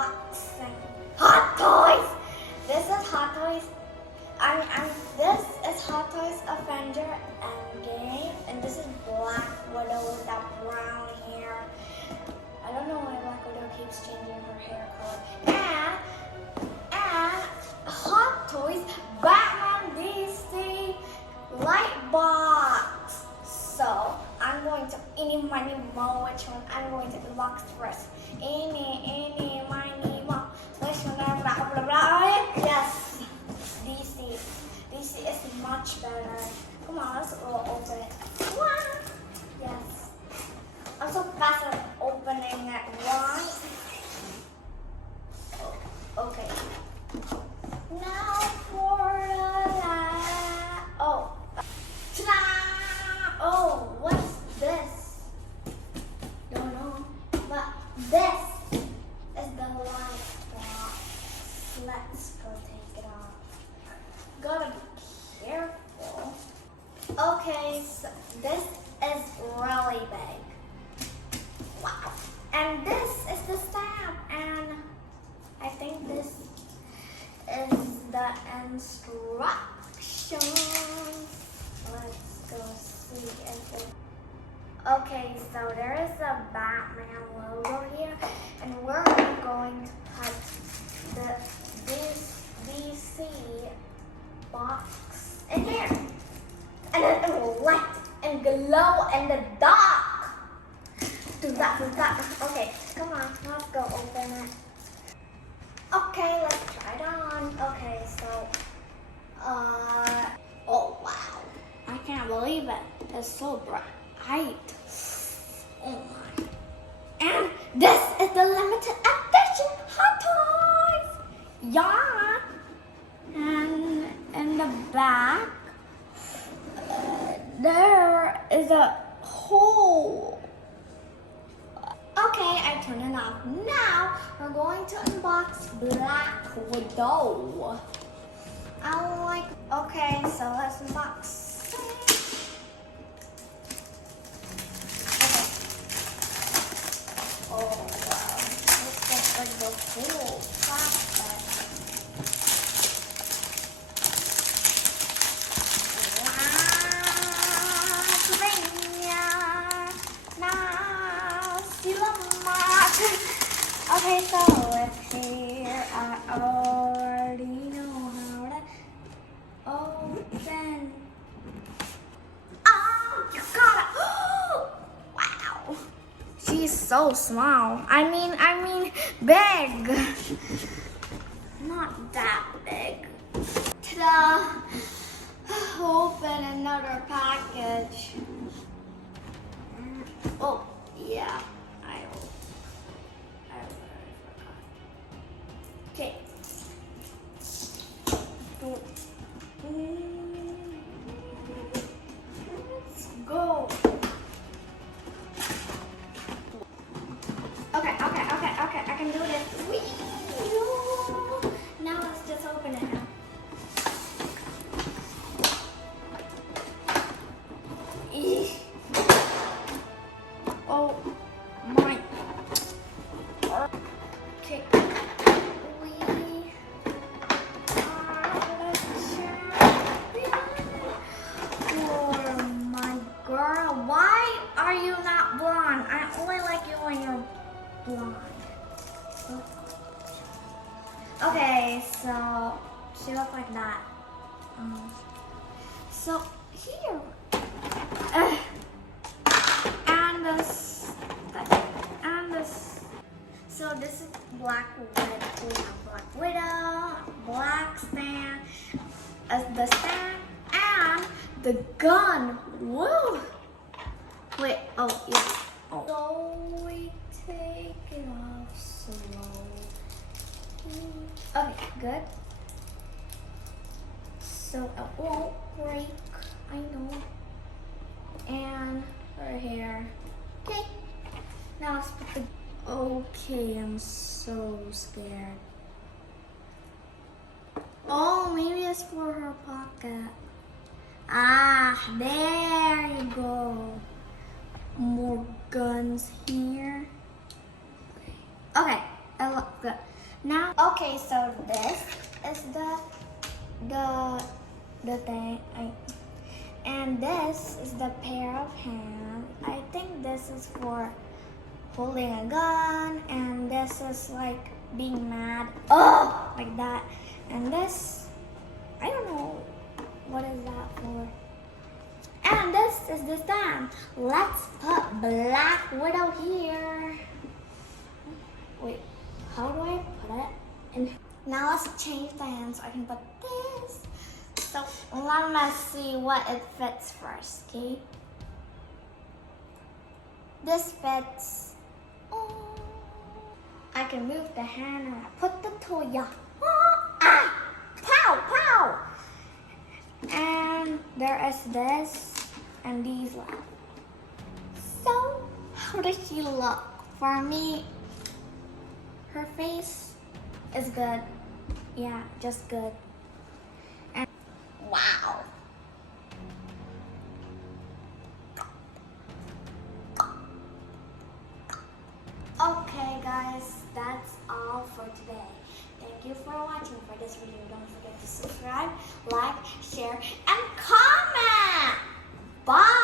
unboxing Hot Toys. This is Hot Toys. This is Hot Toys Avenger EndGame, and this is Black Widow with that brown hair. I don't know why Black Widow keeps changing her hair color. And Hot Toys Batman DC light box. So I'm going to eeny, miny, mo. Which one I'm going to unbox first? Eeny, miny, mo. Which one? Blah, blah, blah. Yes, DC. DC is much better. Come on, let's roll open it. Yes. I'm so fast at opening it. One. Okay. Now for ta-da! Oh, what's this? Don't know. But this is the light box. Let's go take it off. Gotta be careful. Okay, so this is really big. Wow. And this is the stamp, and I think this is the instructions. Let's go see if it. Okay, so there is a Batman logo here, and we're going to put this DC box in here, and then it will light and glow in the dark. Do that. Okay, come on, let's go open it. Okay, let's try it on. Okay, so, oh wow. I can't believe it. It's so bright. Oh my. And this is the limited edition Hot Toys. Yeah. And in the back, there is a hole. Okay, I turn it off. Now, we're going to unbox Black Widow. Okay, so let's unbox. Okay. Oh, wow. This looks like the whole plastic. Okay, so it's here. I already know how to open. Oh, you got it! Wow, she's so small. I mean, big. Not that big. Ta-da! Open another package. Oh, yeah. Okay. Let's go. Okay. I can do this. Whee! Now let's just open it. Oh my. Okay. Blonde. Okay, so she looks like that. So here, and this. So this is Black Widow. We have Black Widow, Black stand, the stand, and the gun. Whoa! Wait. Oh yeah. Oh. So we take it off slow. Okay, good. So it won't break, I know. And her hair. Okay. Now let's put the. Okay, I'm so scared. Oh, maybe it's for her pocket. Ah, there you go. More guns here. Okay, that looks good. Now, okay, so this is the thing, and this is the pair of hands. I think this is for holding a gun, and this is like being mad, oh, like that. And this, I don't know what is that for. And this is the stand. Let's put Black Widow here. Wait, how do I put it? And now let's change the hand so I can put this. So let me see what it fits first, okay? This fits. Oh. I can move the hand and I put the toy. Oh, ah! Pow! Pow! And there is this and these left. So, how does she look? For me, her face is good. Yeah, just good. And wow. Okay guys, that's all for today. Thank you for watching for this video. Don't forget to subscribe, like, share, and comment. Bye.